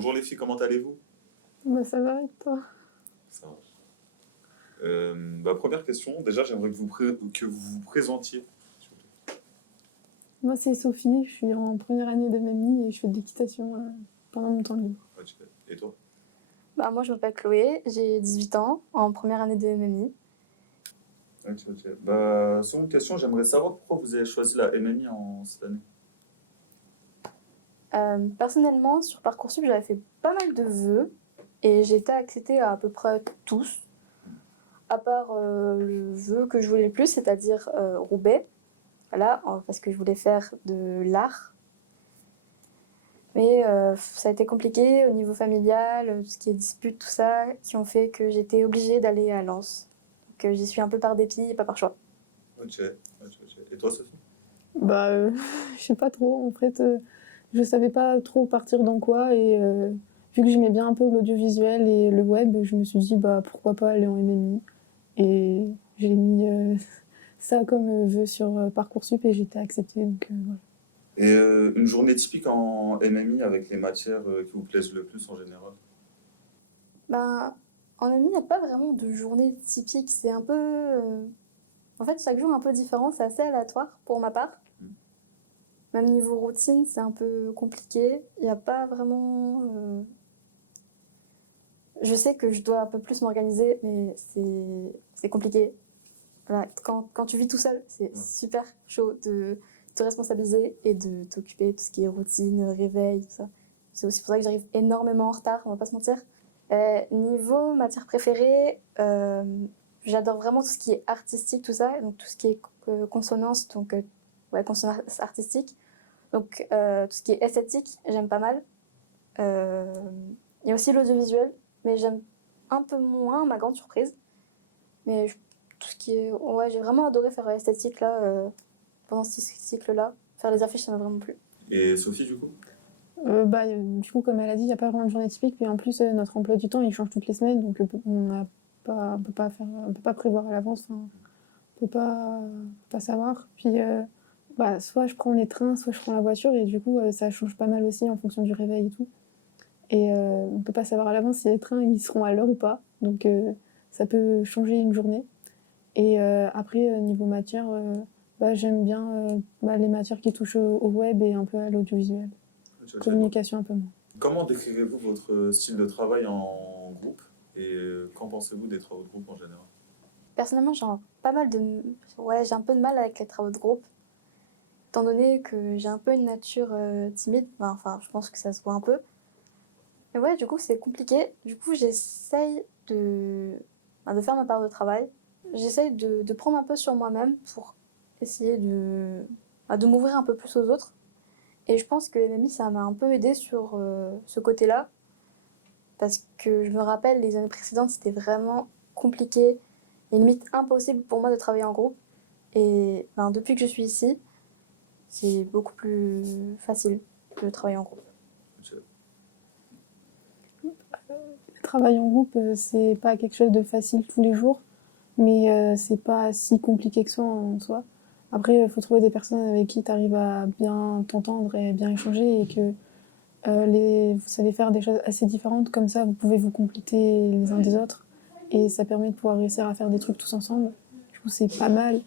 Bonjour les filles, comment allez-vous? Bah ça va et toi? Ça va. Première question, déjà j'aimerais que vous vous présentiez. S'il vous plaît. Moi c'est Sophie, je suis en première année de MMI et je fais de l'équitation pendant mon temps libre. Ok. Et toi? Moi, je m'appelle Chloé, j'ai 18 ans, en première année de MMI. Ok. Seconde question, j'aimerais savoir pourquoi vous avez choisi la MMI en cette année. Personnellement, sur Parcoursup, j'avais fait pas mal de vœux et j'ai été acceptée à peu près tous, à part le vœu que je voulais le plus, c'est-à-dire Roubaix, voilà, parce que je voulais faire de l'art. Mais ça a été compliqué au niveau familial, tout ce qui est dispute, tout ça, qui ont fait que j'étais obligée d'aller à Lens. Donc j'y suis un peu par dépit et pas par choix. Ok. Et toi Sophie? Bah je sais pas trop, en fait je savais pas trop partir dans quoi et vu que j'aimais bien un peu l'audiovisuel et le web, je me suis dit bah pourquoi pas aller en MMI et j'ai mis ça comme vœu sur Parcoursup et j'ai été acceptée donc voilà. Et une journée typique en MMI avec les matières qui vous plaisent le plus en général? Ben, en ami, il n'y a pas vraiment de journée typique. C'est un peu. En fait, chaque jour est un peu différent. C'est assez aléatoire pour ma part. Même niveau routine, c'est un peu compliqué. Il n'y a pas vraiment. Je sais que je dois un peu plus m'organiser, mais c'est compliqué. Voilà, quand tu vis tout seul, c'est super chaud de te responsabiliser et de t'occuper de tout ce qui est routine, réveil, tout ça. C'est aussi pour ça que j'arrive énormément en retard, on va pas se mentir. Niveau matière préférée, j'adore vraiment tout ce qui est artistique, tout ça, donc tout ce qui est consonance, donc ouais, consonance artistique. Donc tout ce qui est esthétique, j'aime pas mal. Il y a aussi l'audiovisuel, mais j'aime un peu moins, ma grande surprise. Mais tout ce qui est. Ouais, j'ai vraiment adoré faire l'esthétique là, pendant ce cycle-là. Faire les affiches, ça m'a vraiment plu. Et Sophie du coup? Du coup, comme elle a dit, il n'y a pas vraiment de journée typique. Puis en plus, notre emploi du temps, il change toutes les semaines. Donc, on peut pas prévoir à l'avance. Enfin, on peut pas savoir. Puis, soit je prends les trains, soit je prends la voiture. Et du coup, ça change pas mal aussi en fonction du réveil et tout. Et on peut pas savoir à l'avance si les trains ils seront à l'heure ou pas. Donc, ça peut changer une journée. Et après, niveau matière, j'aime bien les matières qui touchent au web et un peu à l'audiovisuel. Communication un peu moins. Comment décrivez-vous votre style de travail en groupe et qu'en pensez-vous des travaux de groupe en général? Personnellement, pas mal de. Ouais, j'ai un peu de mal avec les travaux de groupe. Étant donné que j'ai un peu une nature timide, enfin, je pense que ça se voit un peu. Et ouais, du coup, c'est compliqué. Du coup, j'essaye de faire ma part de travail. J'essaye de prendre un peu sur moi-même pour essayer de m'ouvrir un peu plus aux autres. Et je pense que MMI, ça m'a un peu aidé sur ce côté-là. Parce que je me rappelle, les années précédentes, c'était vraiment compliqué et limite impossible pour moi de travailler en groupe. Et depuis que je suis ici, c'est beaucoup plus facile de travailler en groupe. Le travail en groupe, c'est pas quelque chose de facile tous les jours, mais c'est pas si compliqué que ça en soi. Après, il faut trouver des personnes avec qui tu arrives à bien t'entendre et bien échanger et que vous savez faire des choses assez différentes. Comme ça, vous pouvez vous compléter les uns des autres et ça permet de pouvoir réussir à faire des trucs tous ensemble. Du coup, c'est pas mal.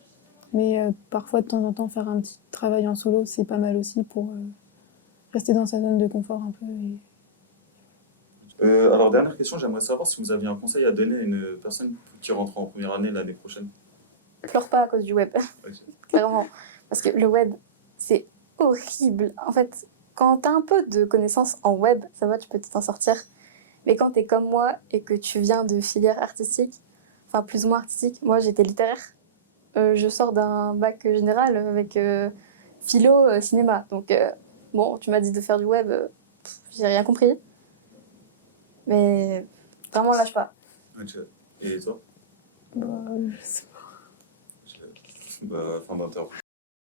Mais parfois, de temps en temps, faire un petit travail en solo, c'est pas mal aussi pour rester dans sa zone de confort un peu. Alors, dernière question, j'aimerais savoir si vous aviez un conseil à donner à une personne qui rentre en première année l'année prochaine. Pleure pas à cause du web, clairement. Parce que le web, c'est horrible. En fait, quand t'as un peu de connaissances en web, ça va, tu peux t'en sortir. Mais quand t'es comme moi et que tu viens de filière artistique, enfin plus ou moins artistique, moi j'étais littéraire. Je sors d'un bac général avec philo, cinéma. Donc bon, tu m'as dit de faire du web, j'ai rien compris. Mais vraiment lâche pas. Ok. Et toi? Je sais pas. Fin d'interview.